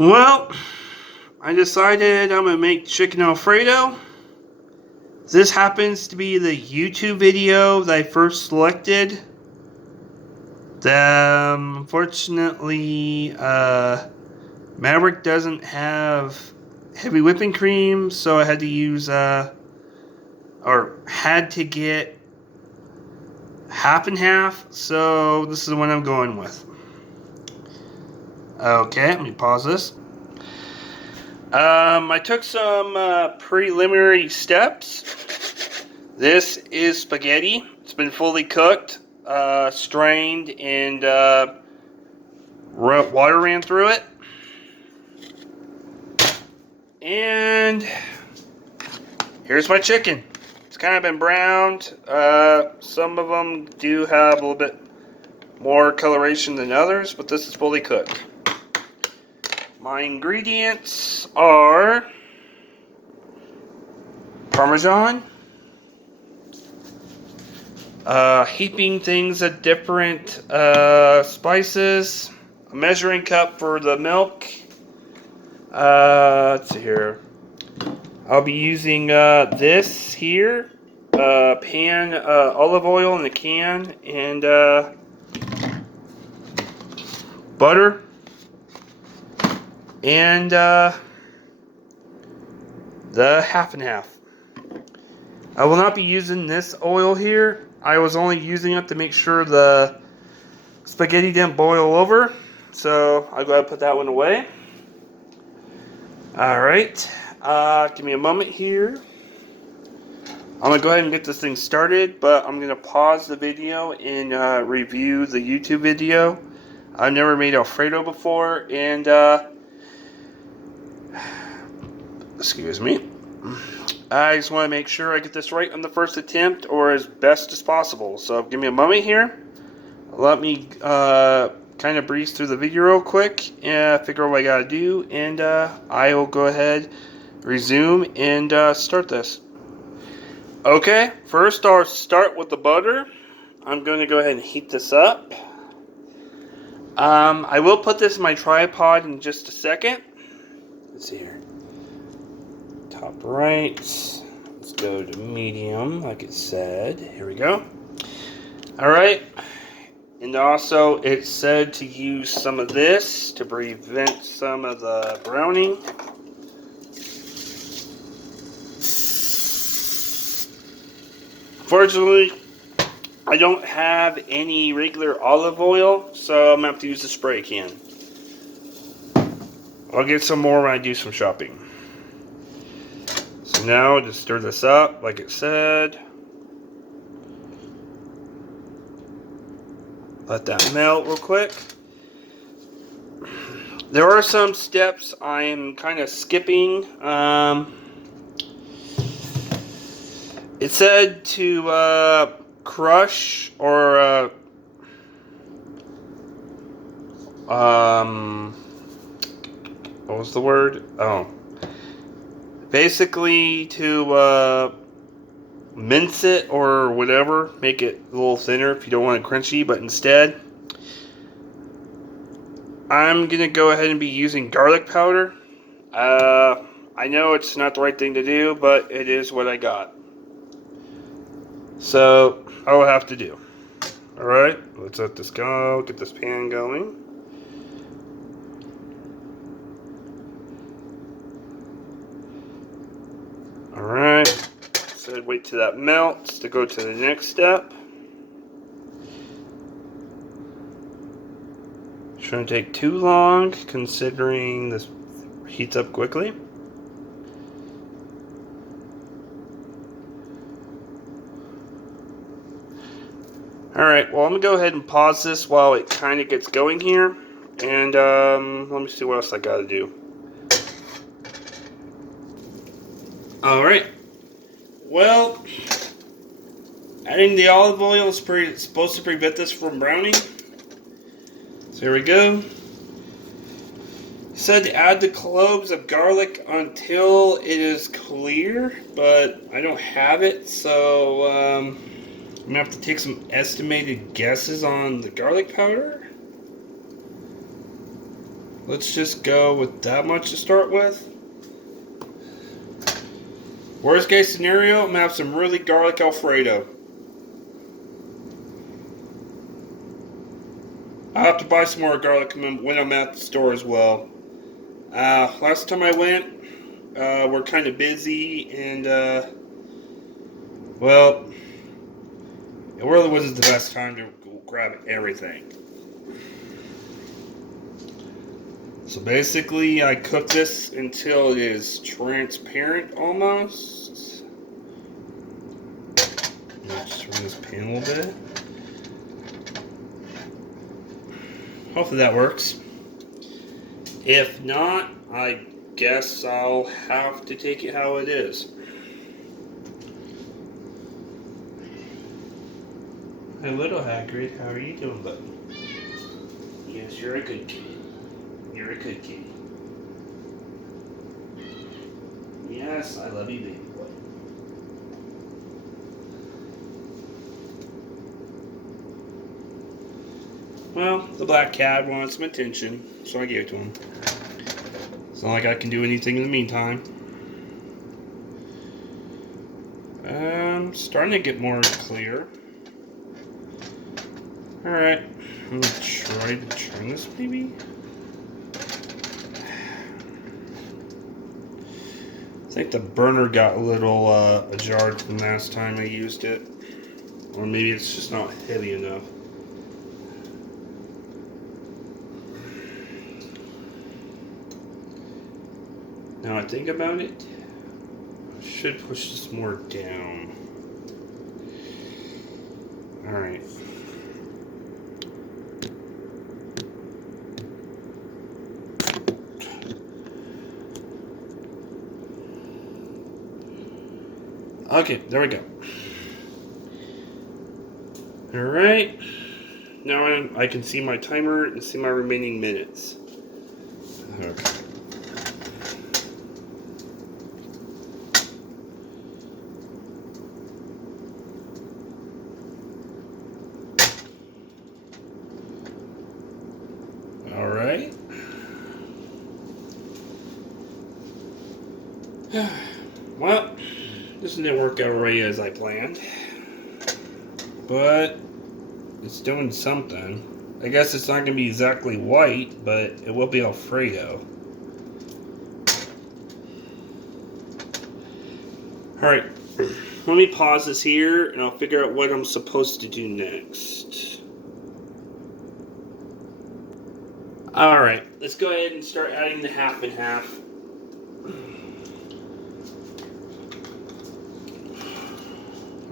Well, I decided I'm going to make chicken alfredo. This happens to be the YouTube video that I first selected. Unfortunately, Maverick doesn't have heavy whipping cream, so I had to use, or had to get half and half, so this is the one I'm going with. Okay, let me pause this. I took some preliminary steps. This is spaghetti. It's been fully cooked, strained, and water ran through it. And here's my chicken. It's kind of been browned. Some of them do have a little bit more coloration than others, but this is fully cooked. My ingredients are Parmesan, heaping things at different spices, a measuring cup for the milk. Let's see here. I'll be using this here, pan olive oil in a can, and butter, and the half and half. I will not be using this oil here. I was only using it to make sure the spaghetti didn't boil over, so I'll go ahead and put that one away. Alright, give me a moment here. I'm going to go ahead and get this thing started, but I'm going to pause the video and review the YouTube video. I've never made alfredo before, and excuse me. I just want to make sure I get this right on the first attempt, or as best as possible. So give me a moment here. Let me kind of breeze through the video real quick and figure out what I gotta do, and I will go ahead, resume, and start this. Okay, first I'll start with the butter. I'm going to go ahead and heat this up. I will put this in my tripod in just a second. Let's see here. Top right. Let's go to medium, like it said. Here we go. Alright. And also, it said to use some of this to prevent some of the browning. Fortunately, I don't have any regular olive oil, so I'm going to have to use the spray can. I'll get some more when I do some shopping. So now, just stir this up, like it said. Let that melt real quick. There are some steps I'm kind of skipping. It said to crush or what was the word? Oh, basically to mince it or whatever, make it a little thinner if you don't want it crunchy, but instead I'm gonna go ahead and be using garlic powder. I know it's not the right thing to do, but it is what I got, so I will have to do. Alright, let's let this go, get this pan going. Alright, so wait till that melts to go to the next step. Shouldn't take too long considering this heats up quickly. Alright, well I'm going to go ahead and pause this while it kind of gets going here. And let me see what else I got to do. Alright, well, adding the olive oil is supposed to prevent this from browning. So here we go. It said to add the cloves of garlic until it is clear, but I don't have it, so I'm going to have to take some estimated guesses on the garlic powder. Let's just go with that much to start with. Worst case scenario, I'm gonna have some really garlic alfredo. I'll have to buy some more garlic when I'm at the store as well. Last time I went, we're kind of busy, and well, it really wasn't the best time to grab everything. So basically, I cook this until it is transparent almost. Let's turn this pan a little bit. Hopefully that works. If not, I guess I'll have to take it how it is. Hey, little Hagrid, how are you doing, buddy? Yes, you're a good kid. You're a good kid. Yes, I love you, baby boy. Well, the black cat wanted some attention, so I gave it to him. It's not like I can do anything in the meantime. Starting to get more clear. Alright, I'm gonna try to turn this maybe. I think the burner got a little jarred from last time I used it. Or maybe it's just not heavy enough. Now I think about it, I should push this more down. Alright. Okay, there we go. Alright. Now I can see my timer and see my remaining minutes. Okay. Alright. Well, this didn't work out right as I planned. But it's doing something. I guess it's not going to be exactly white, but it will be Alfredo. Alright, let me pause this here and I'll figure out what I'm supposed to do next. Alright, let's go ahead and start adding the half and half.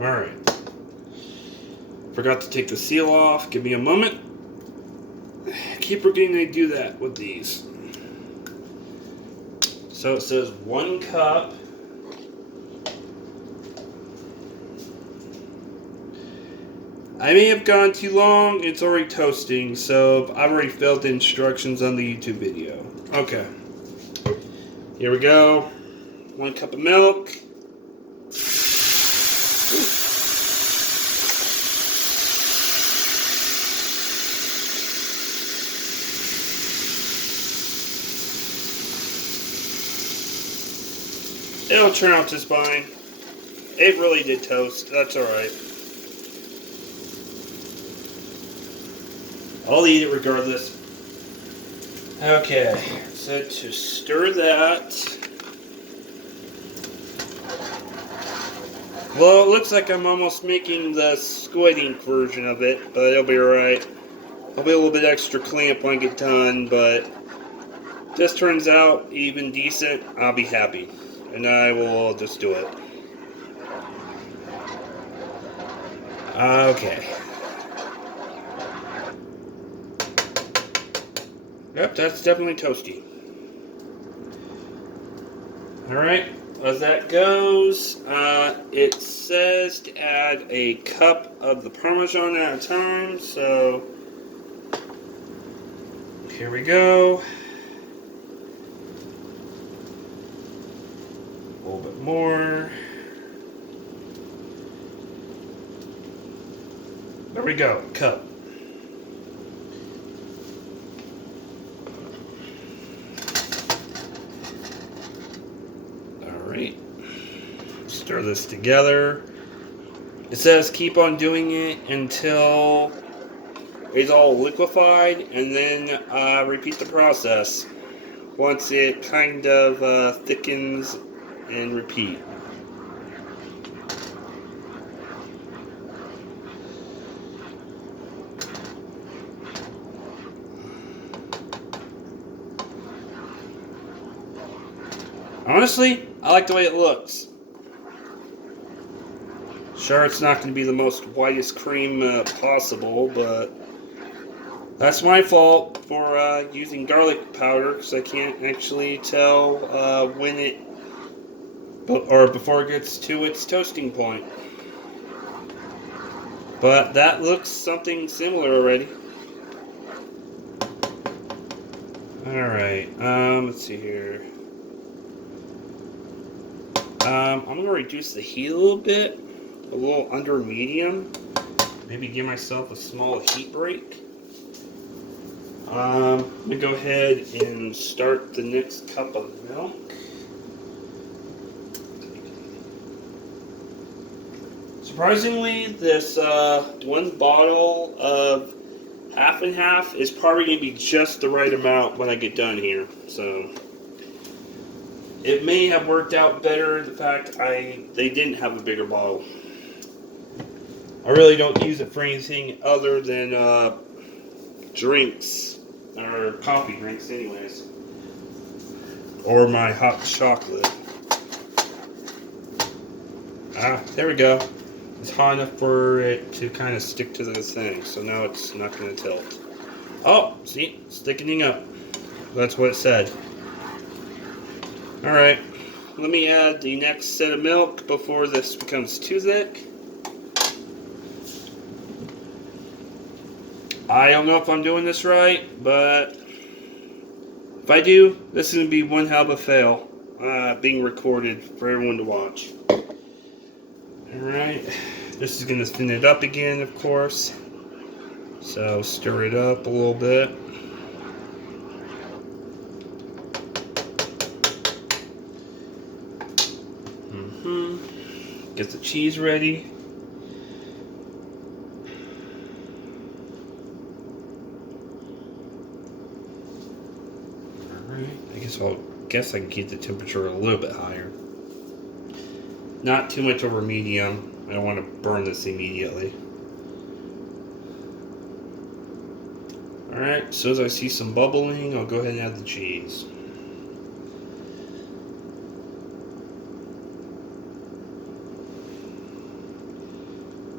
Alright. Forgot to take the seal off. Give me a moment. I keep forgetting to do that with these. So it says 1 cup. I may have gone too long. It's already toasting, so I've already filled the instructions on the YouTube video. Okay. Here we go. 1 cup of milk. It'll turn out just fine. It really did toast. That's alright. I'll eat it regardless. Okay, so to stir that. Well, it looks like I'm almost making the squid ink version of it, but it'll be alright. I'll be a little bit extra cleanup when I get done, but if this turns out even decent, I'll be happy. And I will just do it. Okay. Yep, that's definitely toasty. Alright, as that goes, it says to add a cup of the Parmesan at a time, so here we go. A little bit more. There we go, cup. Alright. Stir this together. It says keep on doing it until it's all liquefied, and then repeat the process. Once it kind of thickens, and repeat. Honestly, I like the way it looks. Sure, it's not going to be the most whitest cream possible, but that's my fault for using garlic powder, because I can't actually tell when it, or before it gets to its toasting point. But that looks something similar already. Alright, let's see here. I'm going to reduce the heat a little bit, a little under medium. Maybe give myself a small heat break. I'm going to go ahead and start the next cup of milk. Surprisingly, this one bottle of half and half is probably going to be just the right amount when I get done here. So it may have worked out better the fact they didn't have a bigger bottle. I really don't use it for anything other than drinks, or coffee drinks anyways, or my hot chocolate. There we go. It's hot enough for it to kind of stick to the thing, so now it's not going to tilt. Oh, see, it's thickening up. That's what it said. Alright, let me add the next set of milk before this becomes too thick. I don't know if I'm doing this right, but if I do, this is going to be one hell of a fail being recorded for everyone to watch. Alright, this is going to thin it up again, of course. So stir it up a little bit. Get the cheese ready. Alright, I guess I can keep the temperature a little bit higher. Not too much over medium. I don't want to burn this immediately. Alright, as soon as I see some bubbling, I'll go ahead and add the cheese.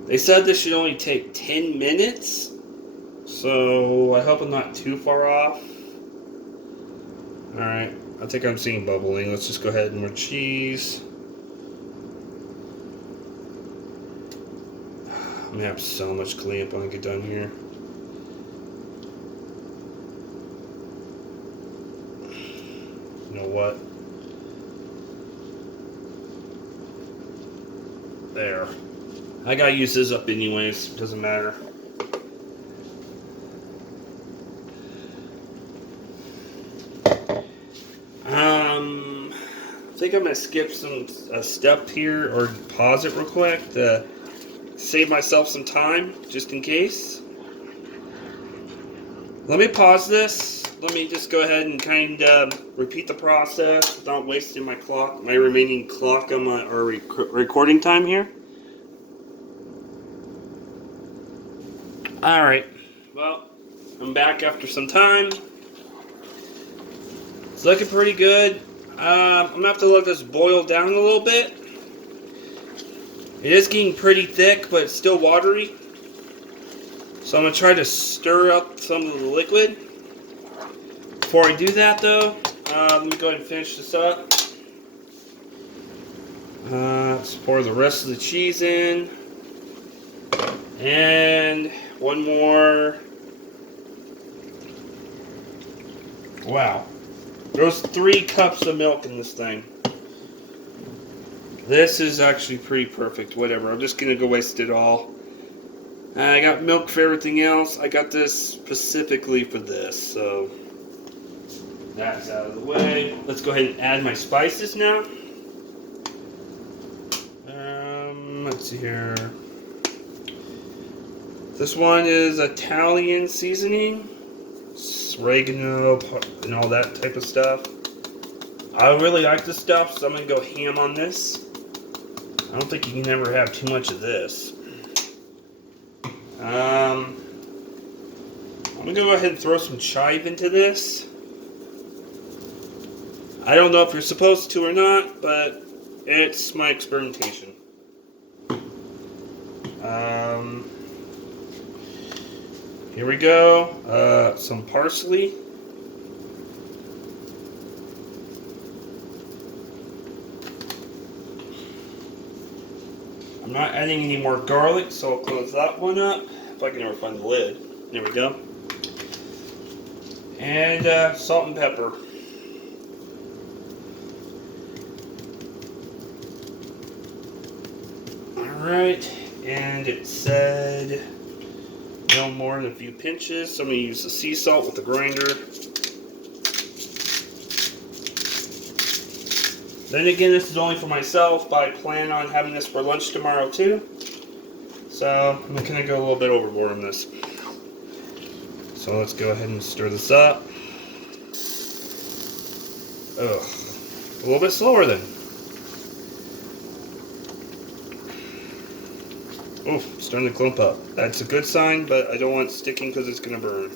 They said this should only take 10 minutes, so I hope I'm not too far off. Alright, I think I'm seeing bubbling. Let's just go ahead and more cheese. I'm going to have so much cleanup when I get done here. You know what? There. I gotta use this up anyways, doesn't matter. I think I'm gonna skip a step here, or pause it real quick to save myself some time, just in case. Let me pause this. Let me just go ahead and kind of repeat the process without wasting my remaining clock on my recording time here. Alright, well, I'm back after some time. It's looking pretty good. I'm going to have to let this boil down a little bit. It is getting pretty thick, but it's still watery. So I'm going to try to stir up some of the liquid. Before I do that though, let me go ahead and finish this up. Let's pour the rest of the cheese in. And one more. Wow. There's 3 cups of milk in this thing. This is actually pretty perfect. Whatever. I'm just going to go waste it all. I got milk for everything else. I got this specifically for this. So that's out of the way. Let's go ahead and add my spices now. see here. This one is Italian seasoning, oregano, and all that type of stuff. I really like this stuff, so I'm going to go ham on this. I don't think you can ever have too much of this. I'm going to go ahead and throw some chive into this. I don't know if you're supposed to or not, but it's my experimentation. Here we go. Some parsley. I'm not adding any more garlic, so I'll close that one up. If I can ever find the lid. There we go. And salt and pepper. Alright, and it said no more than a few pinches, so I'm going to use the sea salt with the grinder. Then again, this is only for myself, but I plan on having this for lunch tomorrow too. So I'm going to go a little bit overboard on this. So let's go ahead and stir this up. Ugh, a little bit slower then. Oof, it's starting to clump up. That's a good sign, but I don't want it sticking because it's going to burn.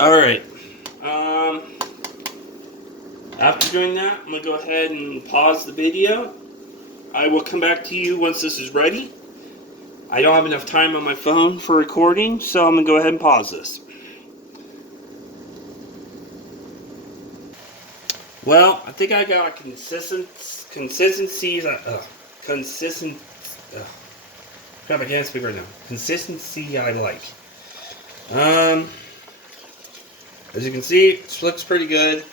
Alright. After doing that, I'm going to go ahead and pause the video. I will come back to you once this is ready. I don't have enough time on my phone for recording, so I'm going to go ahead and pause this. Well, I think I got a consistency I can't speak right now. Consistency I like. As you can see, it looks pretty good.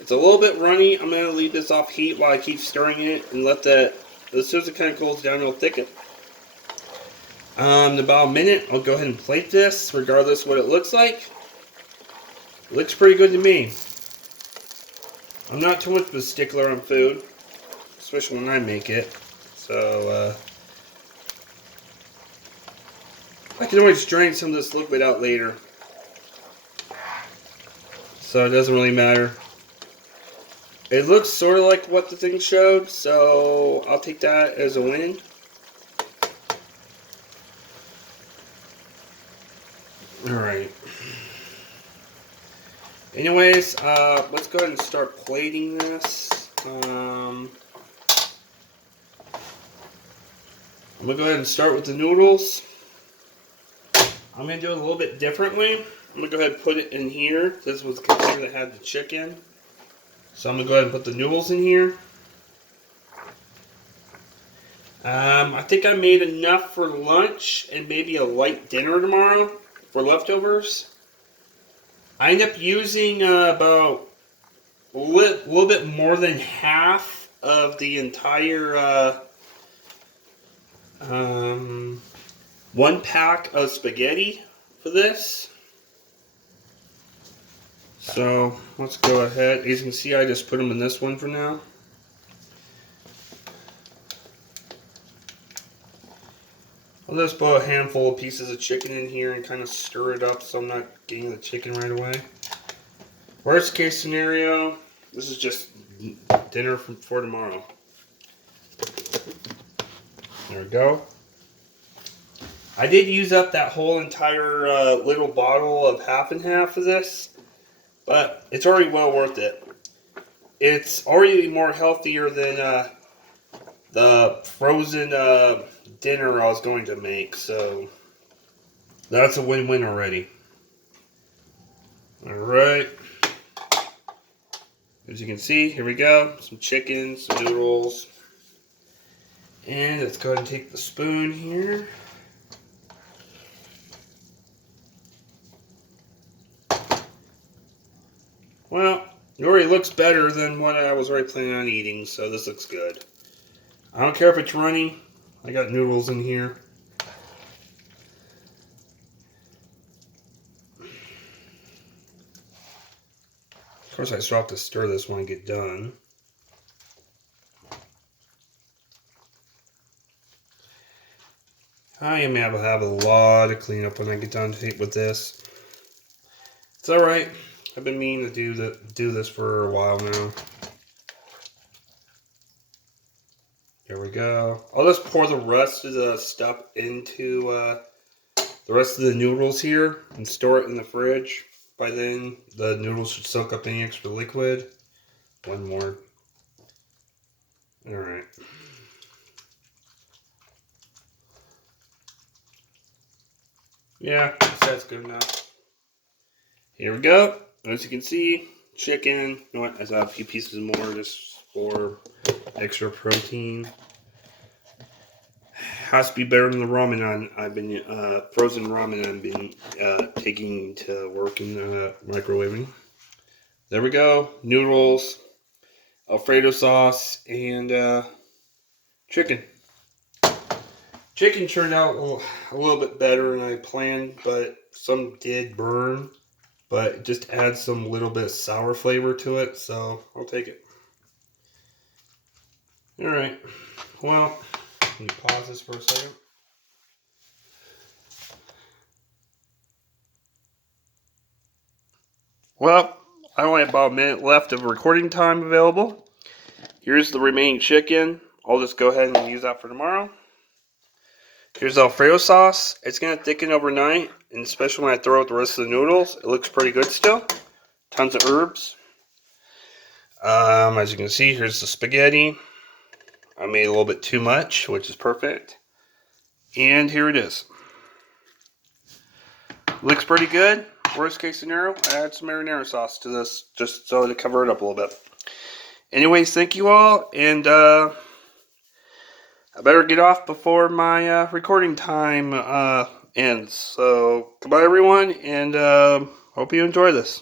It's a little bit runny. I'm going to leave this off heat while I keep stirring it and let that, as soon as it kind of cools down, it'll thicken. In about a minute, I'll go ahead and plate this, regardless of what it looks like. It looks pretty good to me. I'm not too much of a stickler on food, especially when I make it. So, I can always drain some of this liquid out later. So it doesn't really matter. It looks sort of like what the thing showed, so I'll take that as a win. Alright. Anyways, let's go ahead and start plating this. I'm going to go ahead and start with the noodles. I'm going to do it a little bit differently. I'm going to go ahead and put it in here. This was the container that had the chicken. So I'm going to go ahead and put the noodles in here. I think I made enough for lunch and maybe a light dinner tomorrow for leftovers. I end up using about a little bit more than half of the entire 1 pack of spaghetti for this. So let's go ahead. As you can see, I just put them in this one for now. I'll just put a handful of pieces of chicken in here and kind of stir it up so I'm not getting the chicken right away. Worst case scenario, this is just dinner for tomorrow. There we go. I did use up that whole entire little bottle of half and half of this, but it's already well worth it. It's already more healthier than the frozen dinner I was going to make, so that's a win-win already. Alright. As you can see, here we go. Some chicken, some noodles. And let's go ahead and take the spoon here. Well, it already looks better than what I was already planning on eating, so this looks good. I don't care if it's runny. I got noodles in here. Of course, I still have to stir this when I get done. I am able to have a lot of cleanup when I get done with this. It's alright. I've been meaning to do this for a while now. There we go. I'll just pour the rest of the stuff into the rest of the noodles here and store it in the fridge. By then, the noodles should soak up any extra liquid. One more. Alright. Yeah, that's good enough. Here we go. As you can see, chicken. You know what? I have a few pieces more just for extra protein. Has to be better than the ramen I've been frozen ramen I've been taking to work in microwaving. There we go. Noodles, alfredo sauce, and chicken. Chicken turned out a little bit better than I planned, but some did burn. But it just adds some little bit of sour flavor to it, so I'll take it. Alright, well, let me pause this for a second. Well, I only have about a minute left of recording time available. Here's the remaining chicken. I'll just go ahead and use that for tomorrow. Here's the Alfredo sauce. It's going to thicken overnight, and especially when I throw out the rest of the noodles, it looks pretty good still. Tons of herbs. As you can see, here's the spaghetti. I made a little bit too much, which is perfect. And here it is. Looks pretty good. Worst case scenario, I add some marinara sauce to this just so to cover it up a little bit. Anyways, thank you all, and I better get off before my recording time ends. So, goodbye everyone, and hope you enjoy this.